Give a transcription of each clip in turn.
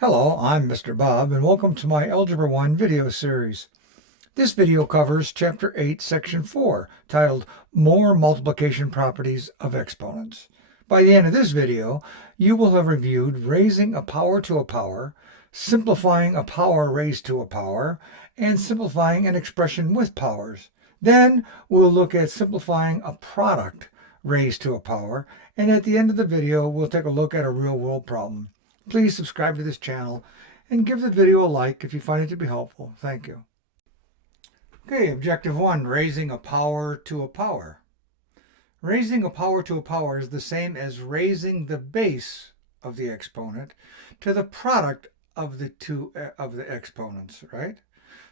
Hello, I'm Mr. Bob, and welcome to my Algebra 1 video series. This video covers Chapter 8, Section 4, titled More Multiplication Properties of Exponents. By the end of this video, you will have reviewed raising a power to a power, simplifying a power raised to a power, and simplifying an expression with powers. Then we'll look at simplifying a product raised to a power, and at the end of the video, we'll take a look at a real-world problem. Please subscribe to this channel and give the video a like if you find it to be helpful. Thank you. Okay, objective 1, raising a power to a power. Raising a power to a power is the same as raising the base of the exponent to the product of the two of the exponents, right?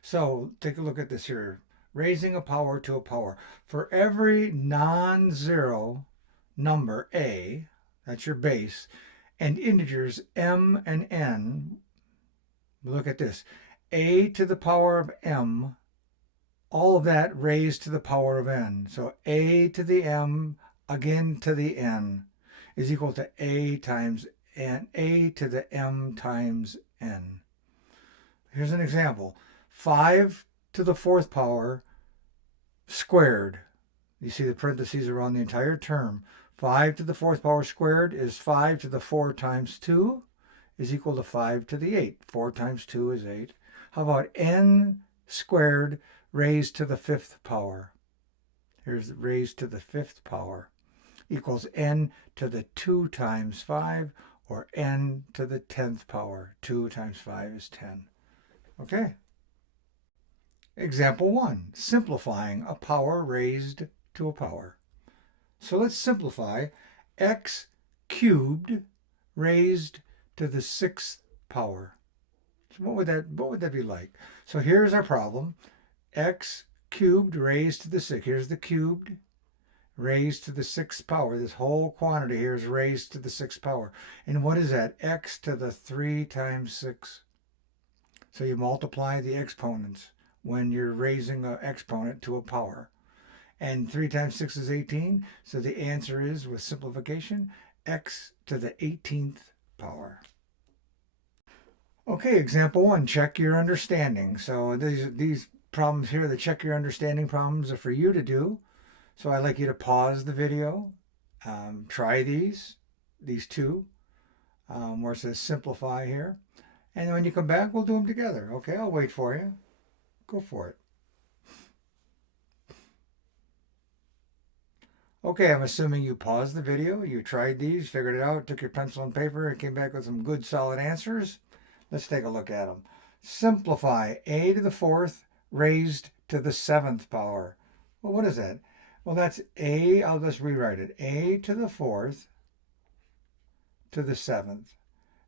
So take a look at this here. Raising a power to a power. For every non-zero number a, that's your base, and integers m and n, look at this, a to the power of m, all of that raised to the power of n. So a to the m, again to the n, is equal to a times n, a to the m times n. Here's an example. 5 to the 4th power squared. You see the parentheses around the entire term. 5 to the 4th power squared is 5 to the 4 times 2 is equal to 5 to the 8. 4 times 2 is 8. How about n squared raised to the 5th power? Here's raised to the 5th power equals n to the 2 times 5, or n to the 10th power. 2 times 5 is 10. Okay. Example 1, simplifying a power raised to a power. So let's simplify x cubed raised to the 6th power. So what would that be like? So here's our problem. X cubed raised to the 6th. Here's the cubed raised to the 6th power. This whole quantity here is raised to the 6th power. And what is that? X to the 3 times 6. So you multiply the exponents when you're raising an exponent to a power. And 3 times 6 is 18. So the answer is, with simplification, x to the 18th power. Okay, example 1, check your understanding. So these problems here, the check your understanding problems, are for you to do. So I'd like you to pause the video, try these two, where it says simplify here. And when you come back, we'll do them together. Okay, I'll wait for you. Go for it. Okay, I'm assuming you paused the video, you tried these, figured it out, took your pencil and paper, and came back with some good solid answers. Let's take a look at them. Simplify a to the 4th raised to the 7th power. Well, what is that? Well, that's a, I'll just rewrite it, a to the 4th to the 7th.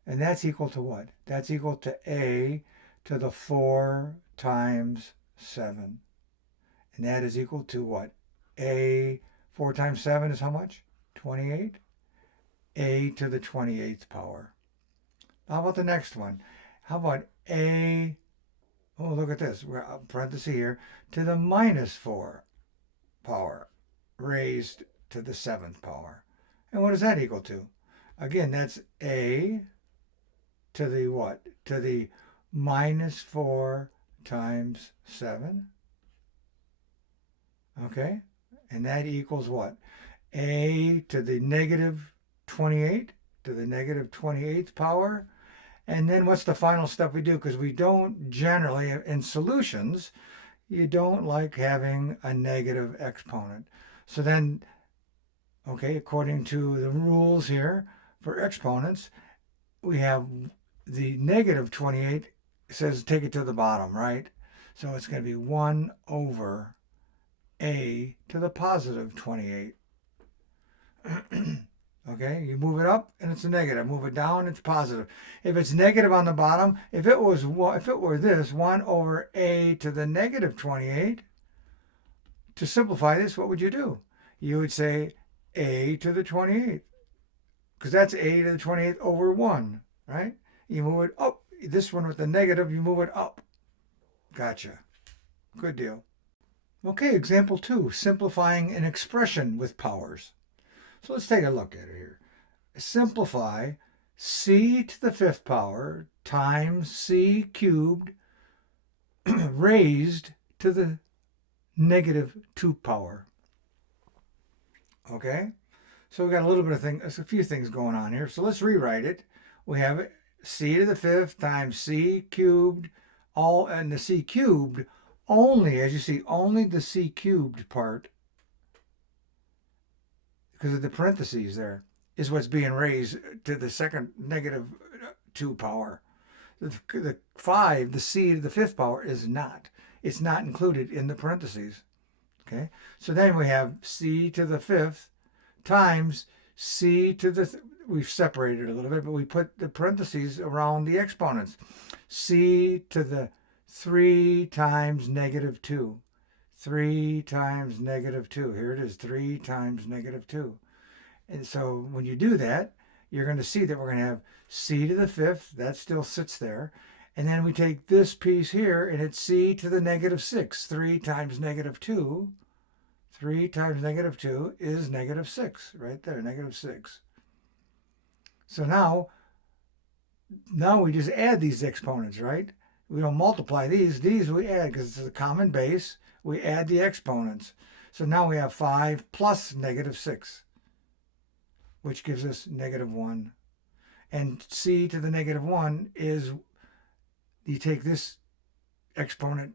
And that's equal to what? That's equal to a to the 4 times 7. And that is equal to what? A 4 times 7 is how much? 28. A to the 28th power. How about the next one? How about a, oh, look at this, we're parenthesis here, to the minus 4 power raised to the 7th power. And what is that equal to? Again, that's a to the what? To the minus 4 times 7. Okay, and that equals what? A to the negative 28 to the negative 28th power. And then what's the final step we do? Because we don't generally, in solutions, you don't like having a negative exponent. So then, okay, according to the rules here for exponents, we have the negative 28 says take it to the bottom, right? So it's going to be 1 over a to the positive 28. Okay, you move it up and it's a negative. Move it down, it's positive. If it's negative on the bottom, if it were this, 1 over a to the negative 28, to simplify this, what would you do? You would say a to the 28, because that's a to the 28th over 1, right? You move it up. This one with the negative, you move it up. Gotcha. Good deal. Okay, example 2, simplifying an expression with powers. So let's take a look at it here. Simplify c to the 5th power times c cubed raised to the -2 power. Okay, so we got a little bit of a few things going on here. So let's rewrite it. We have c to the 5th times c cubed, and the c cubed only, as you see, only the c cubed part, because of the parentheses there, is what's being raised to the second -2 power. The 5, the c to the 5th power, is not. It's not included in the parentheses. Okay, so then we have c to the 5th times c to the, we've separated a little bit, but we put the parentheses around the exponents. C to the 3 times -2. 3 times -2. Here it is, 3 times -2. And so when you do that, you're going to see that we're going to have c to the 5th. That still sits there. And then we take this piece here, and it's c to the -6. 3 times -2. 3 times -2 is -6, right there, -6. So now we just add these exponents, right? We don't multiply these. These we add because it's a common base. We add the exponents. So now we have 5 plus -6, which gives us -1. And c to the -1 is, you take this exponent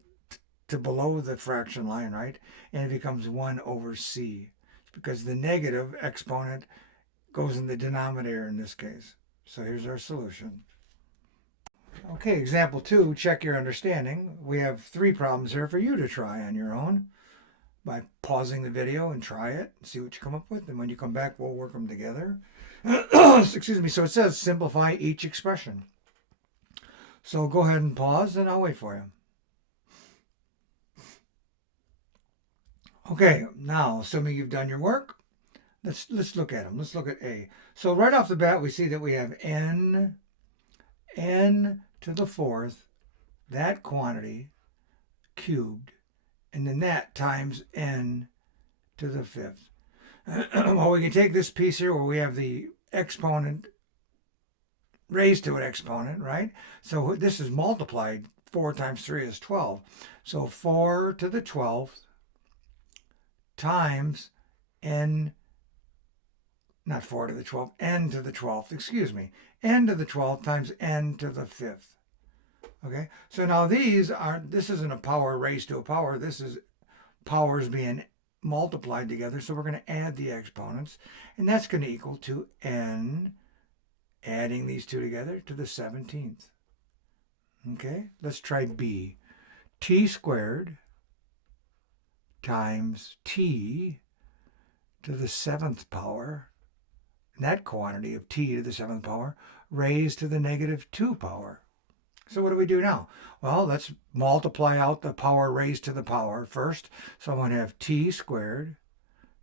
to below the fraction line, right? And it becomes 1 over c, because the negative exponent goes in the denominator in this case. So here's our solution. Okay, example 2, check your understanding. We have 3 problems here for you to try on your own by pausing the video and try it, see what you come up with, and when you come back, we'll work them together. Excuse me. So it says simplify each expression. So go ahead and pause, and I'll wait for you. Okay, now, assuming you've done your work, let's look at them. Let's look at A. So right off the bat, we see that we have n to the 4th, that quantity, cubed, and then that times n to the 5th. Well, we can take this piece here where we have the exponent raised to an exponent, right? So this is multiplied. 4 times 3 is 12. So 4 to the 12th times n, not 4 to the 12th, n to the 12th, excuse me, n to the 12th times n to the 5th. Okay, so now this isn't a power raised to a power, this is powers being multiplied together, so we're going to add the exponents, and that's going to equal to n, adding these two together, to the 17th. Okay, let's try B. T squared times t to the 7th power, and that quantity of t to the 7th power, raised to the -2 power. So what do we do now? Well, let's multiply out the power raised to the power first. So I'm going to have t squared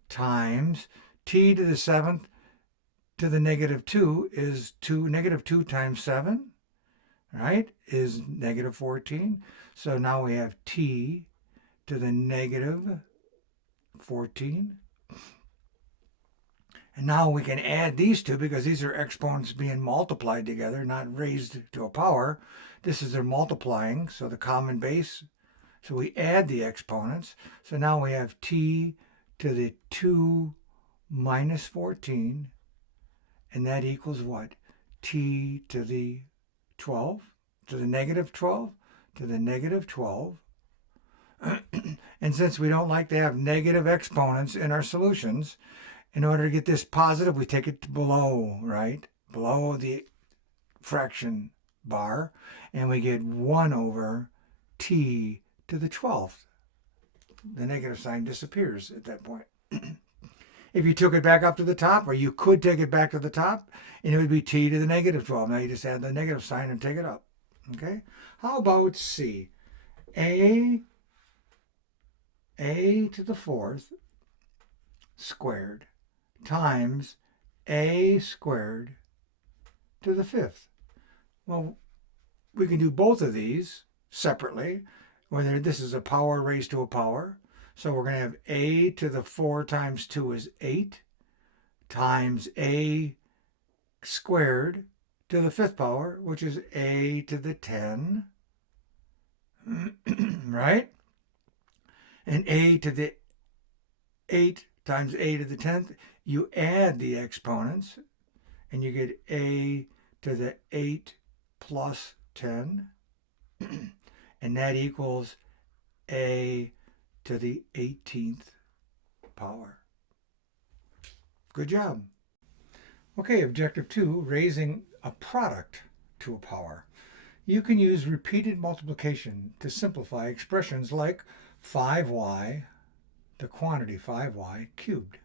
times t to the 7th to the -2 is -2 times 7, right, is -14. So now we have t to the -14. And now we can add these two because these are exponents being multiplied together, not raised to a power. This is their multiplying, so the common base. So we add the exponents. So now we have t to the 2 minus 14, and that equals what? T to the 12, to the -12, to the -12. And since we don't like to have negative exponents in our solutions, in order to get this positive, we take it below, right? Below the fraction bar, and we get 1 over t to the 12th. The negative sign disappears at that point. If you took it back up to the top, or you could take it back to the top, and it would be t to the -12. Now you just add the negative sign and take it up. Okay? How about C? A to the 4th squared times a squared to the 5th. Well, we can do both of these separately, whether this is a power raised to a power. So we're going to have a to the 4 times 2 is 8 times a squared to the 5th power, which is a to the 10, right? And a to the 8 times a to the 10th, you add the exponents, and you get a to the 8 plus 10, and that equals a to the 18th power. Good job. Okay, objective 2, raising a product to a power. You can use repeated multiplication to simplify expressions like 5y, the quantity 5y cubed.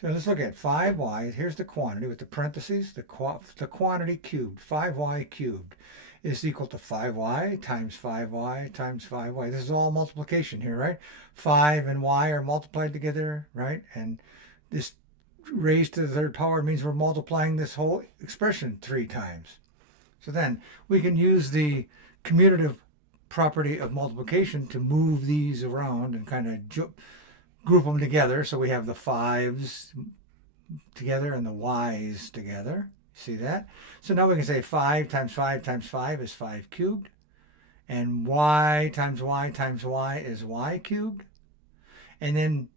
So let's look at 5y. Here's the quantity with the parentheses, the quantity cubed. 5y cubed is equal to 5y times 5y times 5y. This is all multiplication here, right? 5 and y are multiplied together, right? And this raised to the 3rd power means we're multiplying this whole expression 3 times. So then we can use the commutative property of multiplication to move these around and kind of group them together. So we have the 5's together and the y's together. See that? So now we can say 5 times 5 times 5 is 5 cubed. And y times y times y is y cubed. And then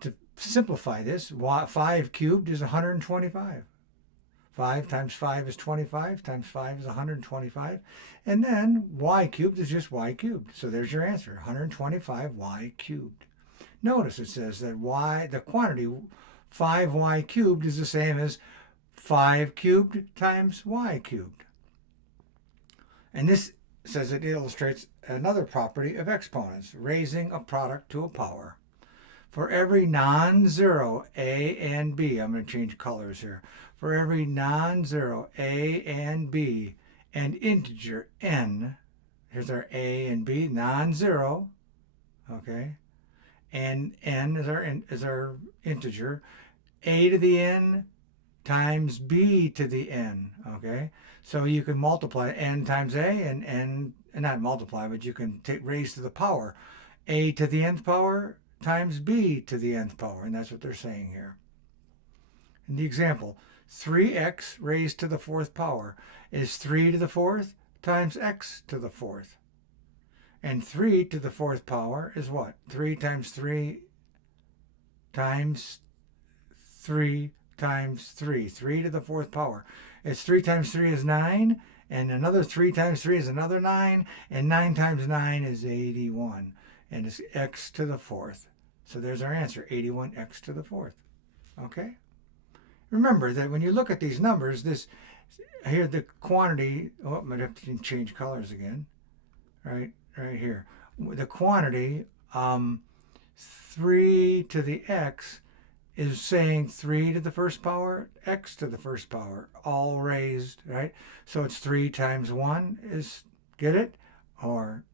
to simplify this, 5 cubed is 125. 5 times 5 is 25, times 5 is 125. And then y cubed is just y cubed. So there's your answer, 125y cubed. Notice it says that the quantity 5y cubed is the same as 5 cubed times y cubed. And this says it illustrates another property of exponents, raising a product to a power. For every non-zero a and b, I'm going to change colors here. For every non-zero a and b and integer n, here's our a and b, non-zero, okay, and n is our integer, a to the n times b to the n, okay? So you can multiply n times a and not multiply, but you can raise to the power a to the nth power times b to the nth power, and that's what they're saying here. In the example, 3x raised to the 4th power is 3 to the 4th times x to the 4th. And 3 to the 4th power is what? 3 times 3 times 3 times 3. 3 to the 4th power. It's 3 times 3 is 9, and another 3 times 3 is another 9, and 9 times 9 is 81, and it's x to the 4th. So there's our answer, 81x to the 4th. Okay? Remember that when you look at these numbers, here the quantity, oh, I might have to change colors again, right here. The quantity, 3 to the x is saying 3 to the 1st power, x to the 1st power, all raised, right? So it's 3 times 1 is, get it? Or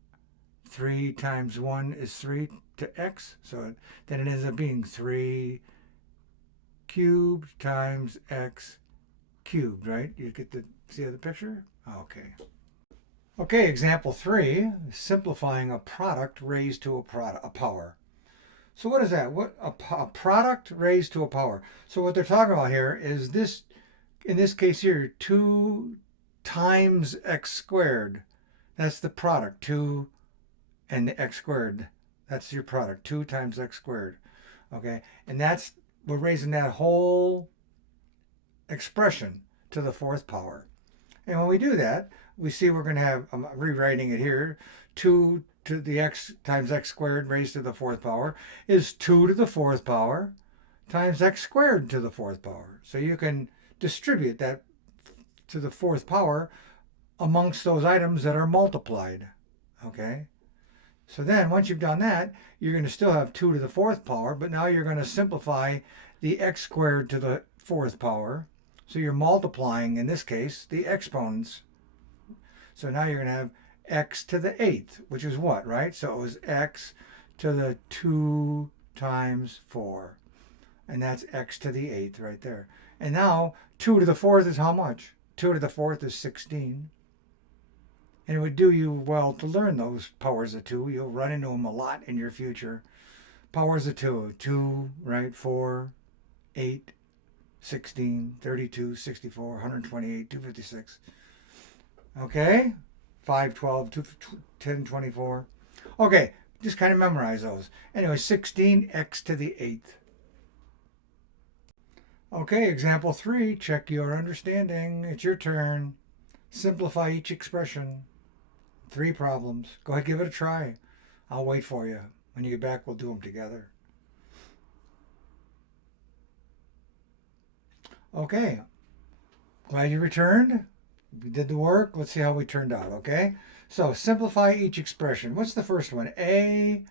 3 times 1 is 3 to x, so then it ends up being 3 cubed times x cubed, right? You get to see the picture? Okay. Okay, example 3, simplifying a product raised to a power. So what is that? What a product raised to a power. So what they're talking about here is this, in this case here, 2 times x squared. That's the product, 2 and the x squared. That's your product, 2 times x squared. Okay, and we're raising that whole expression to the 4th power. And when we do that, we see we're going to have, I'm rewriting it here, 2 to the x times x squared raised to the 4th power is 2 to the 4th power times x squared to the 4th power. So you can distribute that to the 4th power amongst those items that are multiplied. Okay? So then once you've done that, you're going to still have 2 to the 4th power, but now you're going to simplify the x squared to the 4th power. So you're multiplying, in this case, the exponents. So now you're going to have x to the 8th, which is what, right? So it was x to the 2 times 4. And that's x to the 8th right there. And now 2 to the 4th is how much? 2 to the 4th is 16. And it would do you well to learn those powers of 2. You'll run into them a lot in your future. Powers of 2. 2, right? 4, 8, 16, 32, 64, 128, 256. Okay? 5, 12, 2, 10, 24. Okay, just kind of memorize those. Anyway, 16x to the 8th. Okay, example 3, check your understanding. It's your turn. Simplify each expression. 3 problems. Go ahead, give it a try. I'll wait for you. When you get back, we'll do them together. Okay, glad you returned. We did the work. Let's see how we turned out, okay? So simplify each expression. What's the first one? A,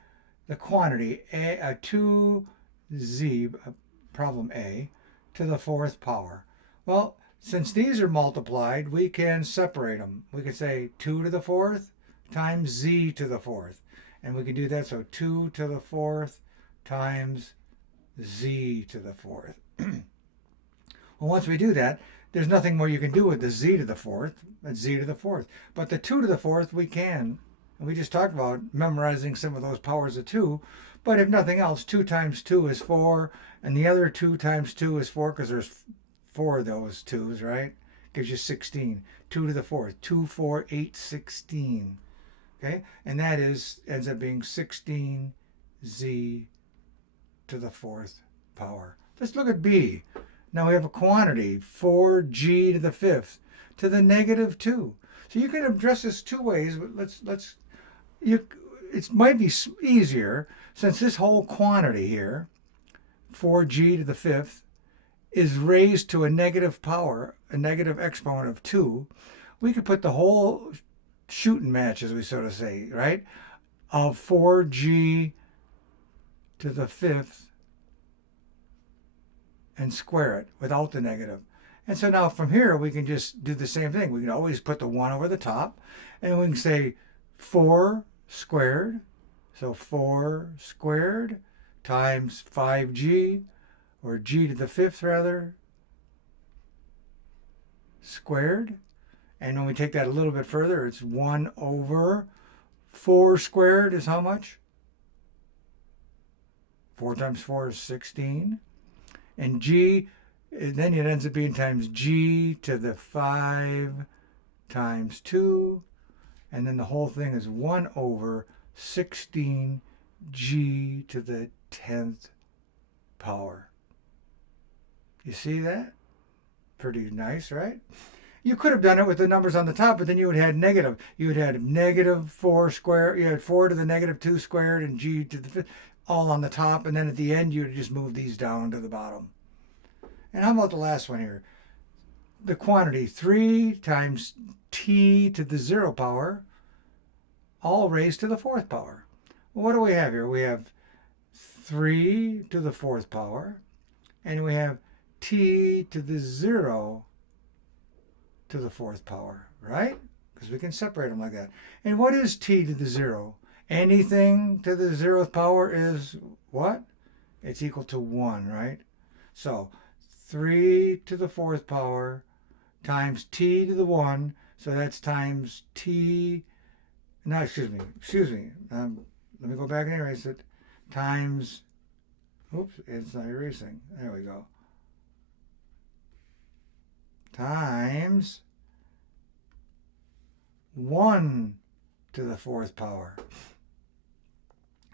the quantity, 2z, problem A, to the 4th power. Well, since these are multiplied, we can separate them. We could say 2 to the 4th times z to the 4th. And we can do that, so 2 to the 4th times z to the 4th. Well, once we do that, there's nothing more you can do with the z to the 4th. That's z to the 4th. But the 2 to the 4th, we can. And we just talked about memorizing some of those powers of 2. But if nothing else, 2 times 2 is 4. And the other 2 times 2 is 4 because there's 4 of those 2's, right? Gives you 16. 2 to the 4th. 2, 4, 8, 16. Okay? And that ends up being 16z to the 4th power. Let's look at B. Now we have a quantity, 4g to the 5th to the negative 2. So you can address this 2 ways, but it might be easier since this whole quantity here, 4g to the 5th, is raised to a negative power, a negative exponent of 2. We could put the whole shooting match, as we sort of say, right, of 4g to the 5th and square it without the negative. And so now from here, we can just do the same thing. We can always put the 1 over the top, and we can say 4 squared. So 4 squared times 5g, or g to the 5th rather, squared. And when we take that a little bit further, it's 1 over 4 squared is how much? 4 times 4 is 16. And g, then it ends up being times g to the 5 times 2. And then the whole thing is 1 over 16 g to the 10th power. You see that? Pretty nice, right? You could have done it with the numbers on the top, but then you would have had negative. You would have had negative 4 squared. You had 4 to the negative 2 squared and g to the 5th, all on the top. And then at the end, you would just move these down to the bottom. And how about the last one here? The quantity, 3 times t to the 0 power, all raised to the 4th power. Well, what do we have here? We have 3 to the 4th power, and we have t to the 0 to the 4th power, right? Because we can separate them like that. And what is t to the 0? Anything to the 0th power is what? It's equal to 1, right? So 3 to the 4th power times t to the 1, so that's times t, no, excuse me, let me go back and erase it, times, oops, it's not erasing, there we go, times 1 to the 4th power.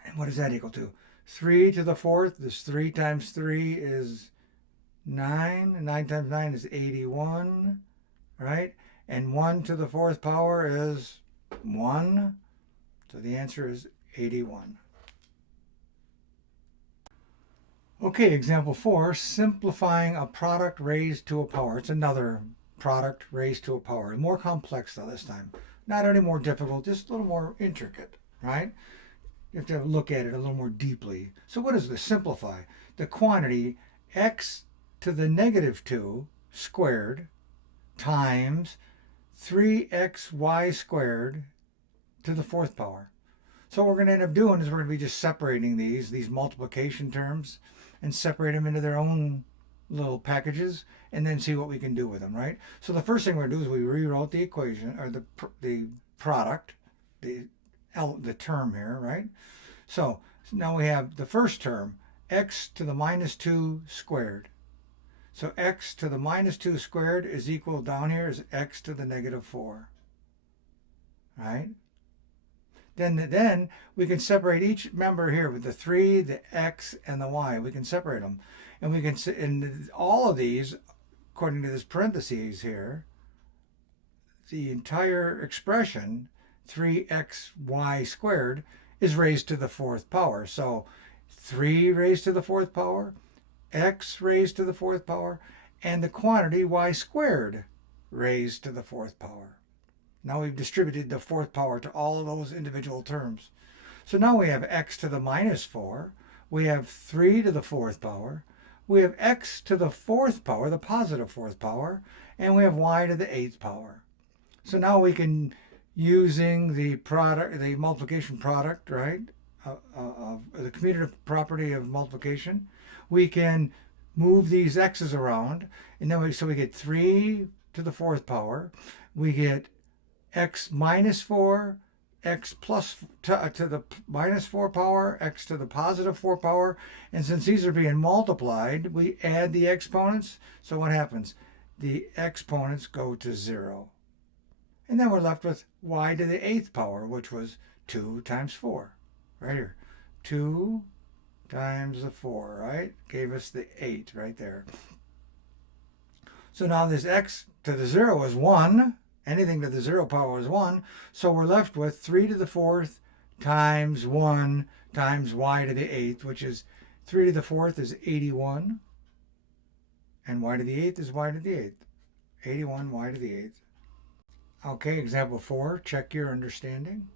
And what is that equal to? 3 to the 4th, this 3 times 3 is 9, and 9 times 9 is 81, right? And 1 to the 4th power is 1, so the answer is 81. Okay, example 4, simplifying a product raised to a power. It's another product raised to a power. More complex though this time. Not any more difficult, just a little more intricate, right? You have to look at it a little more deeply. So what is this? Simplify. The quantity x to the negative 2 squared times 3xy squared to the 4th power. So what we're going to end up doing is we're going to be just separating these multiplication terms and separate them into their own little packages and then see what we can do with them, right? So the first thing we're going to do is we rewrote the equation, or the product, the term here, right? So now we have the first term, x to the minus 2 squared. So x to the minus 2 squared is equal, down here is x to the negative 4. Right? Then we can separate each member here with the 3, the x, and the y. We can separate them. And we can, and all of these, according to this parentheses here, the entire expression, 3xy squared, is raised to the 4th power. So 3 raised to the 4th power, x raised to the 4th power, and the quantity y squared raised to the 4th power. Now we've distributed the 4th power to all of those individual terms. So now we have x to the minus 4, we have 3 to the 4th power, we have x to the 4th power, the positive 4th power, and we have y to the 8th power. So now we can, using the product, the multiplication product, right, the commutative property of multiplication, we can move these x's around, and then so we get 3 to the 4th power, we get x minus 4, x plus to the minus 4 power, x to the positive 4 power, and since these are being multiplied, we add the exponents. So what happens? The exponents go to 0. And then we're left with y to the 8th power, which was 2 times 4. Right here. 2 times the 4, right? Gave us the 8 right there. So now this x to the 0 is 1. Anything to the 0 power is 1. So we're left with 3 to the 4th times 1 times y to the 8th, which is 3 to the 4th is 81. And y to the 8th is y to the 8th. 81 y to the 8th. Okay, example 4. Check your understanding.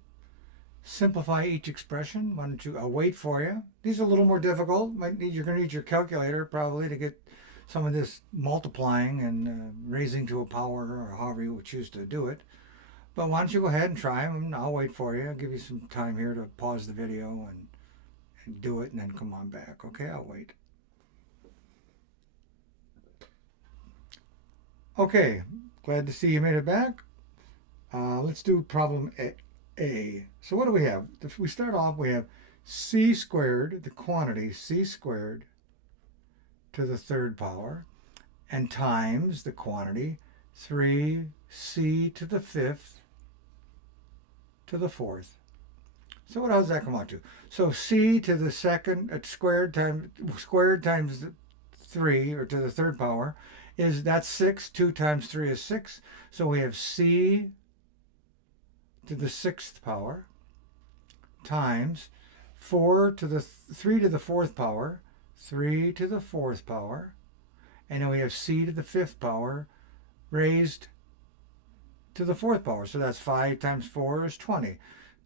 Simplify each expression. Why don't you, I'll wait for you. These are a little more difficult. You're going to need your calculator probably to get some of this multiplying and raising to a power, or however you would choose to do it. But why don't you go ahead and try them, and I'll wait for you. I'll give you some time here to pause the video and do it, and then come on back. Okay, I'll wait. Okay, glad to see you made it back. Let's do problem A. So what do we have? If we start off, we have c squared, the quantity c squared to the 3rd power, and times the quantity 3c to the 5th to the 4th. So what does that come out to? So c to the 2nd squared times 3, or to the 3rd power, that's 6. 2 times 3 is 6. So we have c to the 6th power times 3 to the 4th power, 3 to the 4th power, and then we have c to the 5th power raised to the 4th power. So that's 5 times 4 is 20.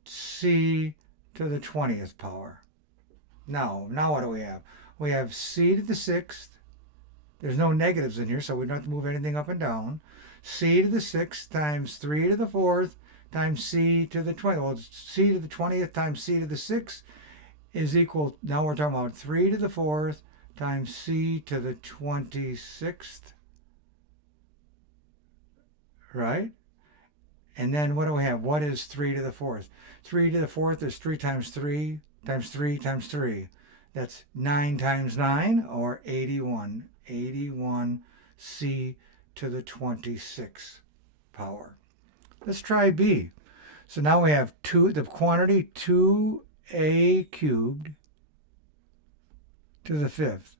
C to the 20th power. Now what do we have? We have c to the 6th. There's no negatives in here, so we don't have to move anything up and down. C to the 6th times 3 to the 4th times c to the 20th. Well, c to the 20th times c to the 6th is equal, now we're talking about 3 to the 4th times c to the 26th, right? And then what do we have? What is 3 to the 4th? 3 to the 4th is 3 times 3 times 3 times 3. That's 9 times 9, or 81. 81 c to the 26th power. Let's try B. So now we have the quantity 2a cubed to the 5th.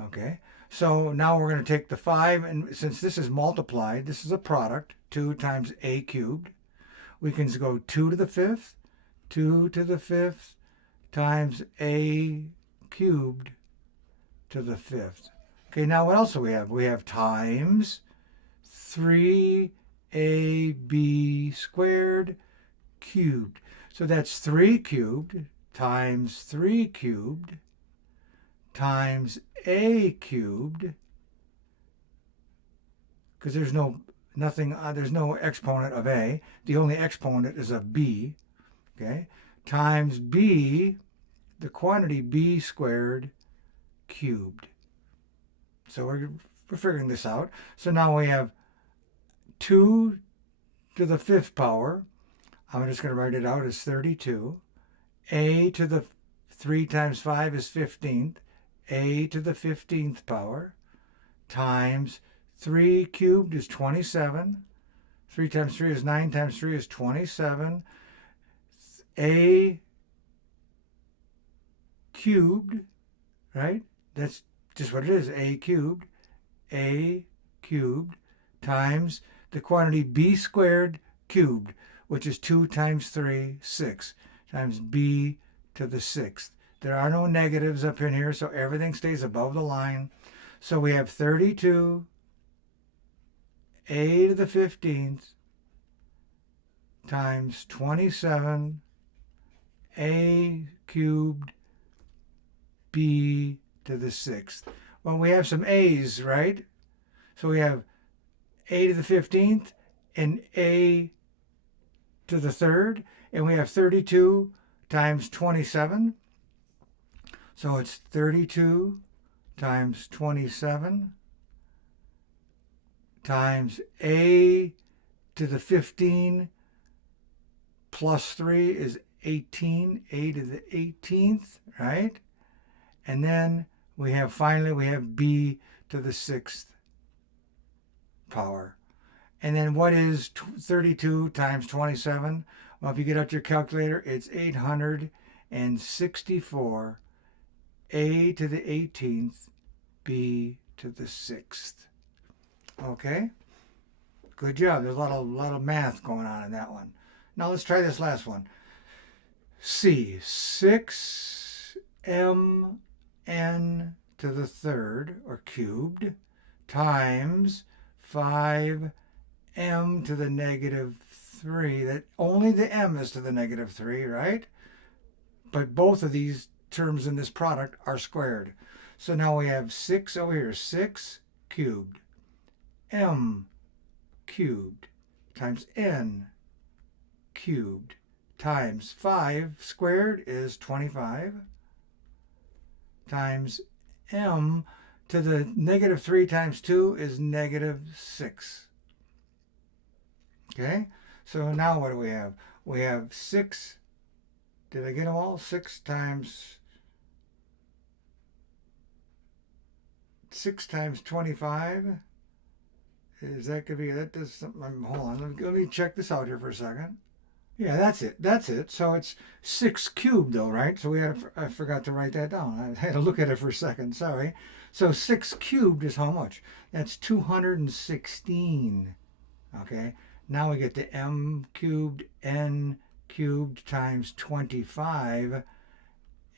Okay, so now we're going to take the 5, and since this is multiplied, this is a product, 2 times a cubed. We can go 2 to the 5th, 2 to the 5th times a cubed to the 5th. Okay, now what else do we have? We have times 3ab squared cubed. So that's 3 cubed times 3 cubed times a cubed, because there's no exponent of a. The only exponent is of b. Okay, times b, the quantity b squared cubed. So we're figuring this out. So now we have 2 to the 5th power. I'm just going to write it out as 32. A to the 3 times 5 is 15th. A to the 15th power. times 3 cubed is 27. 3 times 3 is 9 times 3 is 27. A cubed, right? That's just what it is, A cubed. A cubed times the quantity B squared cubed, which is 2 times 3, 6, times B to the 6th. There are no negatives up in here, so everything stays above the line. So we have 32 A to the 15th times 27 A cubed B to the 6th. Well, we have some A's, right? So we have A to the 15th and A to the 3rd, and we have 32 times 27. So it's 32 times 27 times A to the 15 plus 3 is 18, A to the 18th, right? And then we have, finally, we have B to the 6th power. And then what is 32 times 27? Well, if you get out your calculator, it's 864 A to the 18th, B to the 6th. Okay? Good job. There's a lot of math going on in that one. Now let's try this last one. C, 6mn to the 3rd, or cubed, times 5m to the negative 3. That only the m is to the negative 3, right? But both of these terms in this product are squared. So now we have 6 over here, 6 cubed, m cubed times n cubed times 5 squared is 25 times m to the negative 3 times 2 is negative 6. Okay, so now what do we have? We have 6, did I get them all? 6 times 25. Is that going to be, that does something, hold on, let me check this out here for a second. Yeah, that's it. So it's 6 cubed though, right? So I forgot to write that down. I had to look at it for a second, sorry. So 6 cubed is how much? That's 216, okay? Now we get to m cubed, n cubed times 25,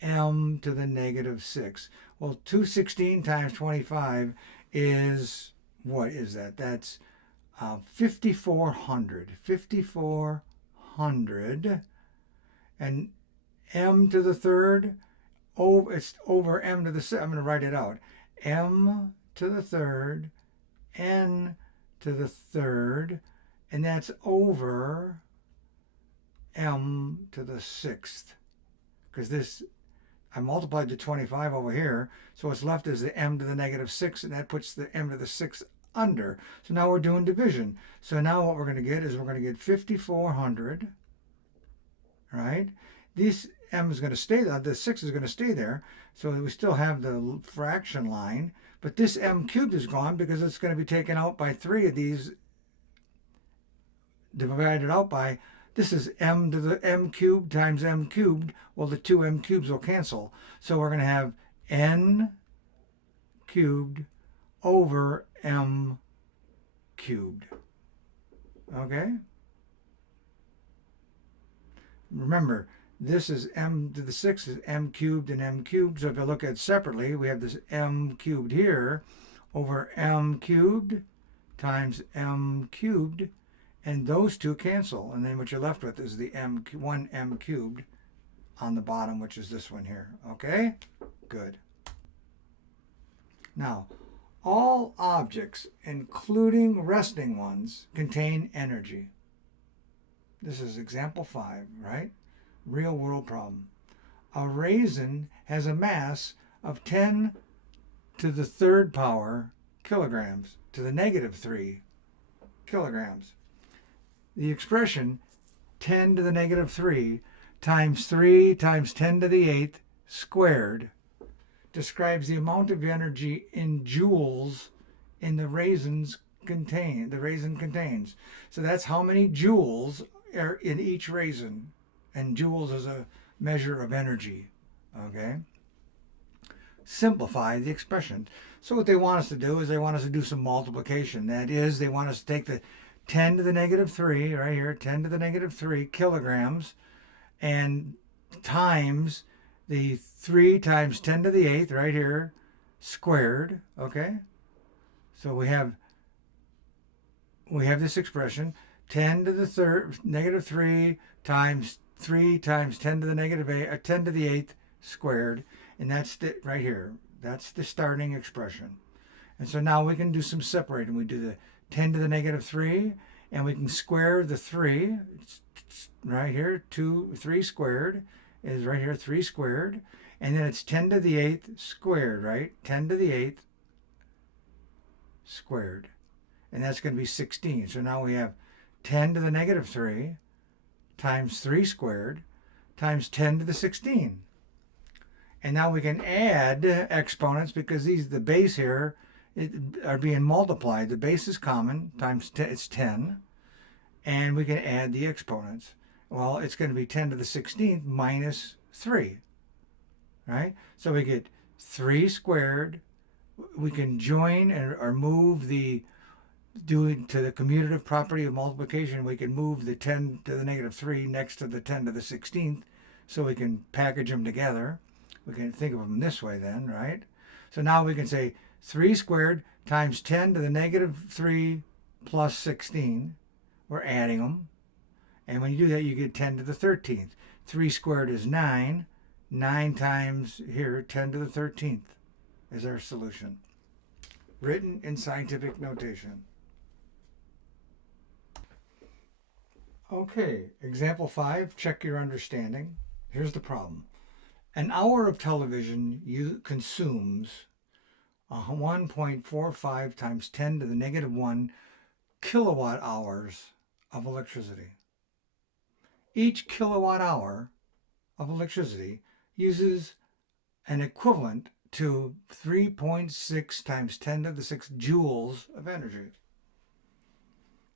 m to the negative 6. Well, 216 times 25 is, what is that? That's 5,400. 5,400. And m to the 3rd, it's over m to the 6th. I'm going to write it out. M to the 3rd, n to the 3rd, and that's over m to the 6th. Because this, I multiplied the 25 over here, so what's left is the m to the negative 6, and that puts the m to the 6th under. So now we're doing division. So now what we're going to get is we're going to get 5,400, right? This m is going to stay there, the 6 is going to stay there, so we still have the fraction line, but this m cubed is gone because it's going to be taken out by 3 of these, divided out by, this is m to the m cubed times m cubed. Well, the 2 m cubes will cancel. So we're going to have n cubed over m cubed. Okay? Remember, this is m to the 6 is m cubed and m cubed. So if you look at it separately, we have this m cubed here over m cubed times m cubed. And those two cancel. And then what you're left with is the 1 m cubed on the bottom, which is this one here. Okay? Good. Now, all objects, including resting ones, contain energy. This is example 5, right? Real world problem. A raisin has a mass of 10 to the 3rd power kilograms, to the negative 3 kilograms. The expression 10 to the negative 3 times 3 times 10 to the 8th squared describes the amount of energy in joules in the raisin contains. So that's how many joules are in each raisin. And joules is a measure of energy. Okay? Simplify the expression. So what they want us to do is they want us to do some multiplication. That is, they want us to take the 10 to the negative 3, right here, 10 to the negative 3 kilograms, and times the 3 times 10 to the 8th, right here, squared, okay? So we have this expression, 10 to the negative 3 times 3 times 10 to the negative 8, 10 to the 8th squared, and that's right here. That's the starting expression. And so now we can do some separating. We do the 10 to the negative 3, and we can square the 3. It's right here, 3 squared is right here, 3 squared. And then it's 10 to the 8th squared, right? 10 to the 8th squared. And that's going to be 16. So now we have 10 to the negative 3 times 3 squared times 10 to the 16. And now we can add exponents because the base here are being multiplied. The base is common, times 10, it's 10. And we can add the exponents. Well, it's going to be 10 to the 16th minus 3. Right? So we get 3 squared. We can join or move due to the commutative property of multiplication, we can move the 10 to the negative 3 next to the 10 to the 16th, so we can package them together. We can think of them this way then, right? So now we can say 3 squared times 10 to the negative 3 plus 16. We're adding them. And when you do that, you get 10 to the 13th. 3 squared is 9. 9 times here, 10 to the 13th is our solution. Written in scientific notation. Okay, example 5, check your understanding. Here's the problem. An hour of television consumes 1.45 times 10 to the negative 1 kilowatt hours of electricity. Each kilowatt hour of electricity uses an equivalent to 3.6 times 10 to the 6 joules of energy.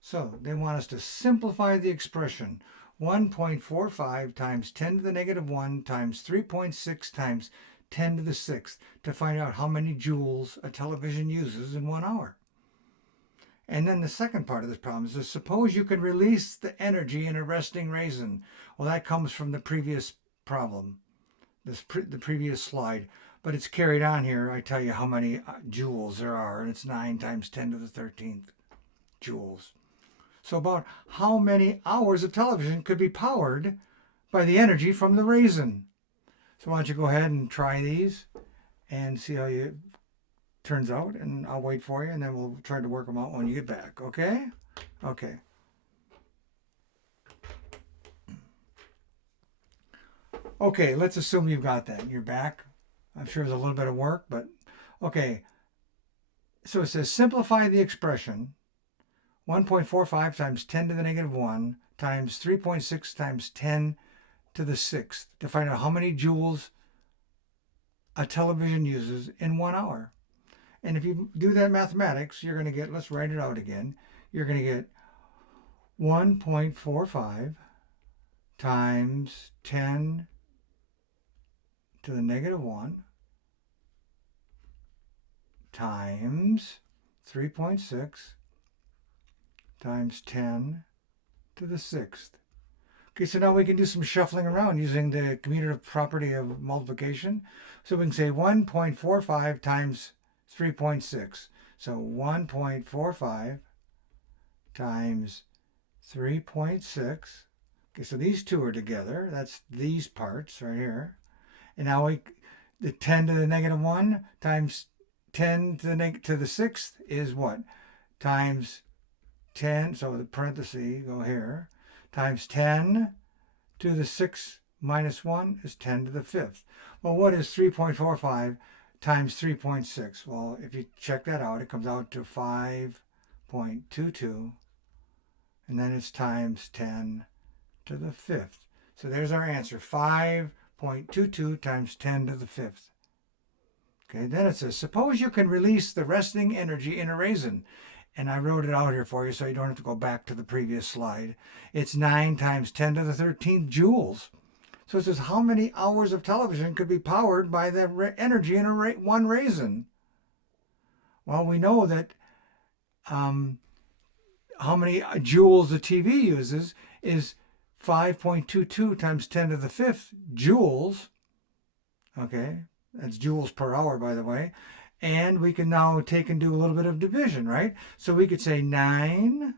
So they want us to simplify the expression 1.45 times 10 to the negative 1 times 3.6 times 10 to the 6th to find out how many joules a television uses in 1 hour. And then the second part of this problem is suppose you can release the energy in a resting raisin. Well, that comes from the previous problem, the previous slide. But it's carried on here. I tell you how many joules there are, and it's 9 times 10 to the 13th joules. So about how many hours of television could be powered by the energy from the raisin? So why don't you go ahead and try these and see how it turns out, and I'll wait for you, and then we'll try to work them out when you get back, okay? Okay. Okay, let's assume you've got that. You're back. I'm sure it was a little bit of work, but okay. So it says simplify the expression 1.45 times 10 to the negative 1 times 3.6 times 10 to the 6th to find out how many joules a television uses in 1 hour. And if you do that mathematics, you're going to get, let's write it out again, you're going to get 1.45 times 10 to the negative 1 times 3.6 times 10 to the 6th. Okay, so now we can do some shuffling around using the commutative property of multiplication. So we can say 1.45 times 3.6. So 1.45 times 3.6. Okay, so these two are together. That's these parts right here. And now the 10 to the negative 1 times 10 to the 6th is what? Times 10, so the parenthesis go here, times 10 to the 6th minus 1 is 10 to the 5th. Well, what is 3.45 times 3.6? Well, if you check that out, it comes out to 5.22, and then it's times 10 to the 5th. So there's our answer, 5.22 times 10 to the 5th. Okay, then it says, suppose you can release the resting energy in a raisin. And I wrote it out here for you so you don't have to go back to the previous slide. It's 9 times 10 to the 13th joules. So it says, how many hours of television could be powered by the energy in one raisin? Well, we know that how many joules the TV uses is 5.22 times 10 to the 5th joules. Okay, that's joules per hour, by the way. And we can now take and do a little bit of division, right? So we could say 9.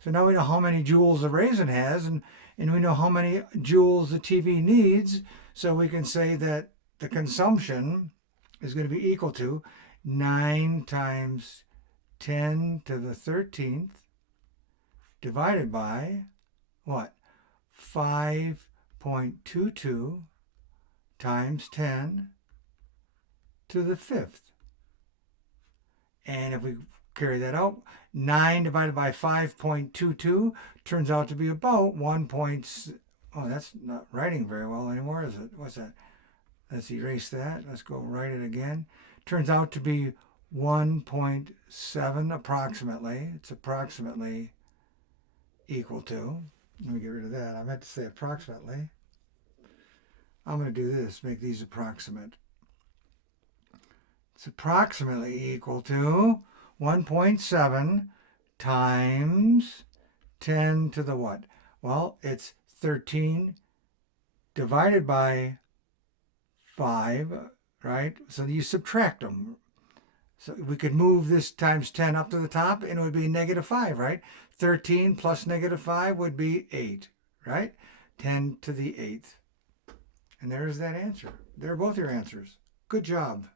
So now we know how many joules the raisin has, and we know how many joules the TV needs. So we can say that the consumption is going to be equal to 9 times 10 to the 13th divided by what? 5.22 times 10 to the 5th. And if we carry that out, 9 divided by 5.22 turns out to be about 1. Oh, that's not writing very well anymore, is it? What's that? Let's erase that. Let's go write it again. Turns out to be 1.7 approximately. It's approximately equal to. Let me get rid of that. I meant to say approximately. I'm going to do this, make these approximate. It's approximately equal to 1.7 times 10 to the what? Well, it's 13 divided by 5, right? So you subtract them. So we could move this times 10 up to the top and it would be -5, right? 13 plus -5 would be 8, right? 10 to the 8th. And there's that answer. They're both your answers. Good job.